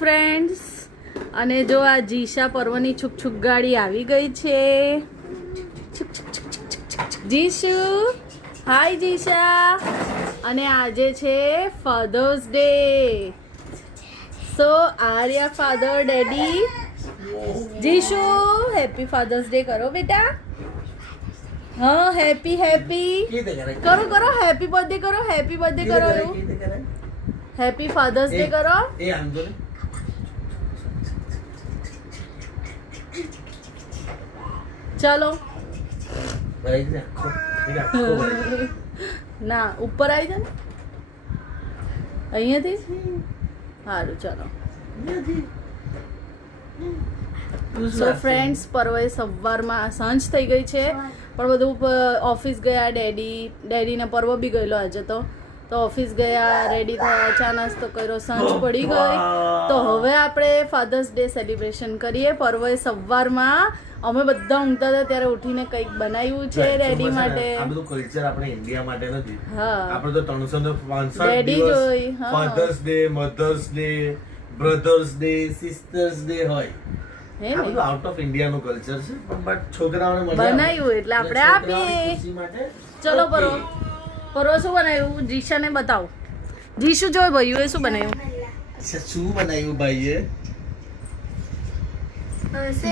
Friends, અને જો આ જીશા પર્વની છુક છુક ગાડી આવી ગઈ છે. જીશુ, હાય જીશા. અને આજે છે father's day. So Arya father daddy. Jishu happy father's day કરો બેટા. हाँ हैप्पी हैप्पी करो करो हैप्पी बर्थडे करो हैप्पी बर्थडे करो हैप्पी फादर्स डे करो. चलो ના ઉપર આવી જા ને અહીંયાથી સારું. ચલો સો ફ્રેન્ડ્સ, પર્વે સવારમાં સાંજ થઈ ગઈ છે પણ બધું ઓફિસ ગયા. ડેડીને પર્વ બી ગયેલો આજે તો ઓફિસ ગયા, રેડી થયા, ચા નાસ્તો કર્યો, સાંજ પડી ગઈ. તો હવે આપણે ફાધર્સ ડે સેલિબ્રેશન કરીએ. પર્વે સવારમાં અમે બધા ઊંઘતા હતા ત્યારે ઉઠીને કંઈક બનાવ્યું છે ડેડી માટે. આ બધું કલ્ચર આપણે ઇન્ડિયા માટે નથી. હા, આપણે તો 365 ડેડી જોઈ. હા, father's day, mother's day, brother's day, sister's day હોય. હે આ ને, બધું આઉટ ઓફ ઇન્ડિયા નું કલ્ચર છે, બટ છોકરાઓને મજા બનાવ્યું એટલે આપણે આપીએ. ચલો પર્વ, પર્વ શું બનાવ્યું જીશાને બતાવો. જીશુ જો ભાઈઓ શું બનાવ્યું. શું બનાવ્યું ભાઈએ?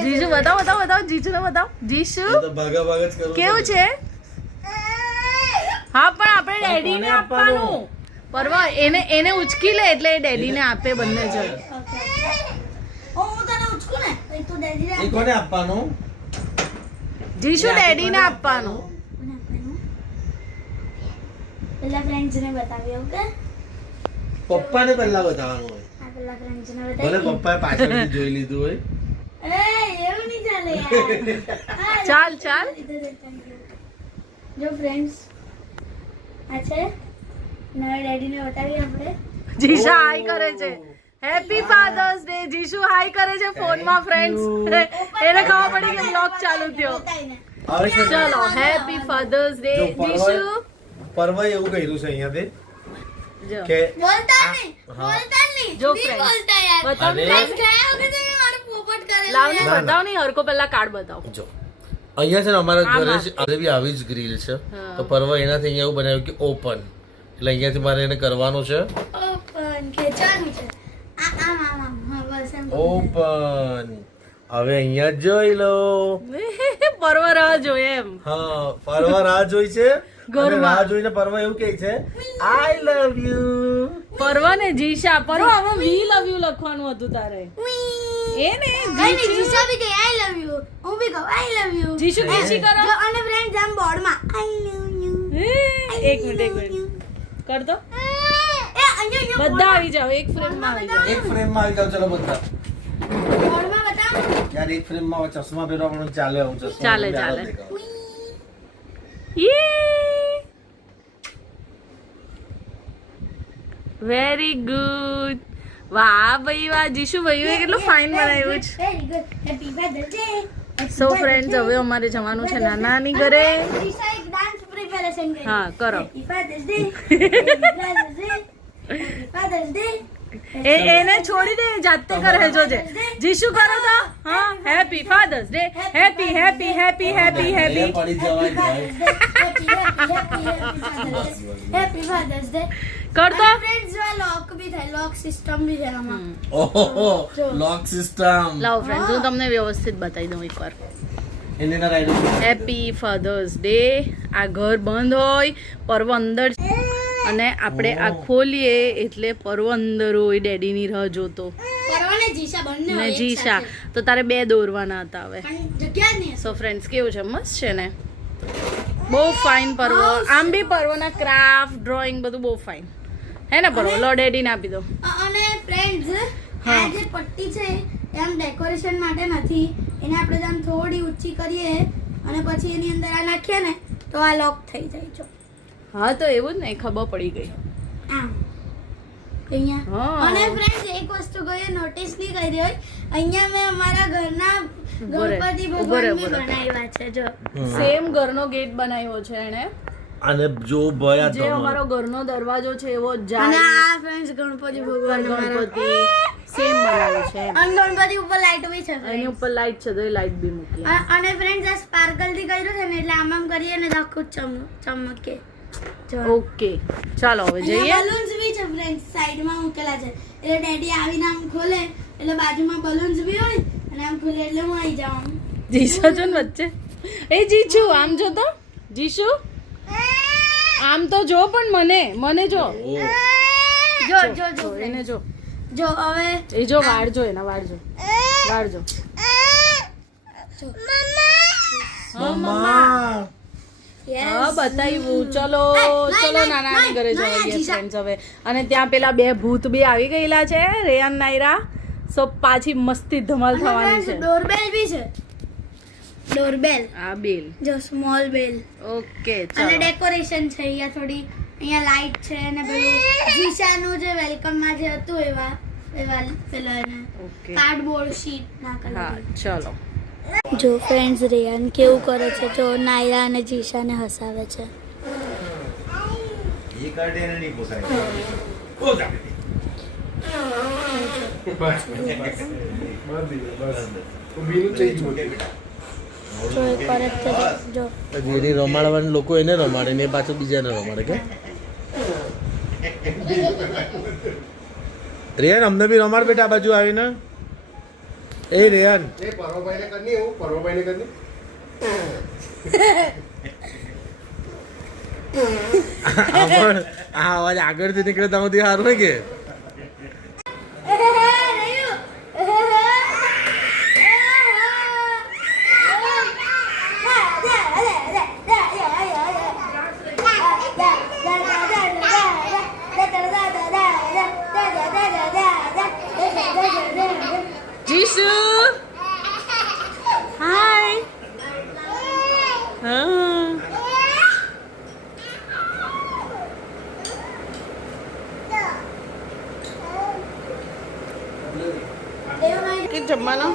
જીશુ બતાવો બતાવો બતાવો. જીશુને બતાવો. જીશુ એ તો ભાગા ભાગ જ કરું કેવું છે? હા પણ આપણે ડેડીને આપવાનું. પર્વ એને ઉચકી લે એટલે ડેડીને આપે બંને જણ. એ કોને આપવાનું? જીશુ ડેડીને આપવાનું. પેલા ફ્રેન્ડ્સ ને બતાવી ઓકે. પપ્પાને પહેલા બતાવવાનું હોય. આ પેલા ફ્રેન્ડ્સ ને ભલે બતાવી. પપ્પાએ પાછળથી જોઈ લીધું હોય. એ એવું નહીં ચાલે યાર. ચાલ ચાલ. જો ફ્રેન્ડ્સ આ છે નવા ડેડી ને બતાવી આપણે. જીશા હાઈ કરે છે. Happy father's day. Jishu hi કરે છે ફોનમાં ફ્રેન્ડ્સ. એને ખબર પડી કે બ્લોગ ચાલુ થયો. હવે છે ને, ચલો હેપી ફાધર્સ ડે જો જીશુ. પરવાએ એવું કહ્યું છે અહીંયાથી જો કે બોલતા આ- નહીં હા. બોલતા નહીં જો નહીં friends. બોલતા યાર. બતાવ ને. અરે. ગયા વખતે મેં મારું પોપટ કરેલું લાવને યાર. બતાવ નહીં. હરકો પહેલા કાર્ડ બતાવો. જો અહીંયા છે ને અમારા આમાં. ઘરે જ આજે બી આવી જ ગ્રીલ છે. હા. તો પરવા એનાથી અહીંયા એવું બનાવ્યું કે ઓપન, એટલે અહીંયાથી મારે એને કરવાનું છે ઓપન ખેંચવાનું છે. આમ આમ આમ હા બસ એમ. ઓપન. હવે અહીંયા જોઈ લો. પર્વ રાહ જોઈએ એમ. હા, પરવા રાહ જોઈ છે. અને ઘરમાં. રાહ જોઈને પરવા એવું કહે છે આઈ લવ યુ. પર્વ ને જીશા. પર્વ આમાં વી લવ યુ લખવાનું હતું તારે. એ ને કઈ નહીં, જીશુ. જીશા બી કહે આઈ લવ યુ, હું બી કહું આઈ લવ યુ. જીશુ ખુશી કરો. જો અને ફ્રેન્ડ્સ આમ બોર્ડમાં આઈ લવ યુ. એક મિનિટ કર દો. એ અહીંયા બધા આવી જાઓ એક ફ્રેમમાં આવી જાઓ. એક ફ્રેમમાં આવી જાવ. ચલો બધા બોર્ડમાં બતાવો. યાર, એક ફ્રેમમાં ચશ્મા પહેરવા પણ ચાલે. હું ચશ્મા ચાલે, પહેરીને ચાલે. આગળ દેખાઉં. Very good. વાહ ભાઈ વાહ. જીશુ ભાઈ કેટલું ફાઇન બનાવ્યું છે. Very good. Happy father's day. So friends, હવે અમારે જવાનું છે નાનાની ઘરે. જીશા એક ડાન્સ પ્રિપેરેશન કરી. હા, કરો. Happy father's day. Happy father's day. Happy father's day. એને છોડી દે, જાતે કરે જોજે. જીશુ કરો તો. હા, happy father's day. Happy happy happy happy happy. એ પડી જવાય ભાઈ. Happy father's day. કરતો. ફ્રેન્ડ્સ જો લોક બી થાય, લોક સિસ્ટમ બી છે આમાં. ઓહો, લોક સિસ્ટમ. લાવો ફ્રેન્ડ્સ, હું તમને વ્યવસ્થિત બતાવી દઉં એકવાર. એને ના રાઈડ. Happy father's day. આ ઘર બંધ હોય, પર્વ અંદર, અને આપણે આ ખોલીએ એટલે પર્વ અંદર હોય ડેડીની રાહ જોતો. પરવાને જીશા બંને ને હોય એક જીશા સાથે. તો તારે બે દોરવાના હતા હવે. પણ જગ્યા જ નહીં. સો ફ્રેન્ડ્સ, કેવું છે? મસ્ત છે ને? બહુ ફાઇન પર્વ. આમ બી પર્વના ક્રાફ્ટ, ડ્રોઈંગ બધું બહુ ફાઇન હે ને પર્વ? લો ડેડીને આપી દો. અને ફ્રેન્ડ્સ હા. આ જે પટ્ટી છે એ આમ ડેકોરેશન માટે નથી, એને આપણે આમ થોડી ઊંચી કરીએ અને પછી એની અંદર આ નાખીએ ને તો આ લોક થઈ જાય. જો હા, તો એવું જ ને, ખબર પડી ગઈ. આમ અહીંયા. હા. અને ફ્રેન્ડ્સ એક વસ્તુ કોઈ નોટિસ નહીં કરી હોય, અહીંયા મેં અમારા ઘરના ઉભો રહે, ગણપતિ ઉભો રહે, ભગવાન બી ઉભો રહે. બનાવ્યા છે. જો સેમ ઘરનો ગેટ બનાવ્યો છે એણે. અને જો ભયા જે અમારો ઘરનો દરવાજો છે એવો જ અને જાય. આ ફ્રેન્ડ્સ ગણપતિ ભગવાન અમારા. ગણપતિ સેમ બનાવ્યો છે એમ. અને ગણપતિ ઉપર લાઈટ બી છે એની friends. ઉપર લાઈટ છે તો એ લાઈટ બી મૂકી. અને ફ્રેન્ડ્સ આ સ્પાર્કલ થી કર્યું છે ને એટલે આમ આમ કરીએ ને તો આખું ચમકે. જો ઓકે ચાલો હવે જઈએ. બલૂન્સ બી છે ફ્રેન્ડ્સ, સાઈડમાં મૂકેલા છે. એટલે ડેડી આવીને આમ ખોલે એટલે બાજુમાં બલૂન્સ બી હોય અને આમ ખોલે એટલે હું આવી જાઉં. જીશા જો ને વચ્ચે. એ જીજુ આમ જો તો. જીશુ આમ તો જો પણ મને જો. જો જો જો એને જો. જો હવે એ જો વાળ જો એના વાળ જો. વાળ જો. મમ્મા હા બતાવ્યું. ચલો ચલો નાનાની ઘરે જઈએ ફ્રેન્ડ્સ હવે. અને ત્યાં પેલા 2 ભૂત બી આવી ગયેલા છે, રેયાન નાયરા. સો પાછી મસ્તી ધમાલ થવાની છે. ડોરબેલ બી છે. ડોરબેલ આ બેલ. જો સ્મોલ બેલ ઓકે અને ચાલો. ડેકોરેશન છે અહીંયા થોડી. અહીંયા લાઈટ છે અને પેલું જીશાનું જે વેલકમ માં જે હતું એવા પેલા એને ઓકે કાર્ડબોર્ડ શીટ ના હા ચલો. જો ફ્રેન્ડ્સ રેયાન કેવું કરે છે, જો નાયરા અને જીશાને હસાવે છે. ये काटे ना नहीं पोसाय को जा बस तो बीनु चाहिए बेटा જો એક વાર જ તે જો જેની રમાડવાના લોકો એને રમાડે ને પાછો બીજાને રમાડે કે રેયાન અમને બી રમાડ બેટા આ બાજુ આવીને. એ રેયાન એ પરોભાઈને કરની એવું પરોભાઈને કરની આ અવાજ આગળથી નીકળે ત્યાંથી સારું ને કે જીશુ હાય. હા કે જમવાનો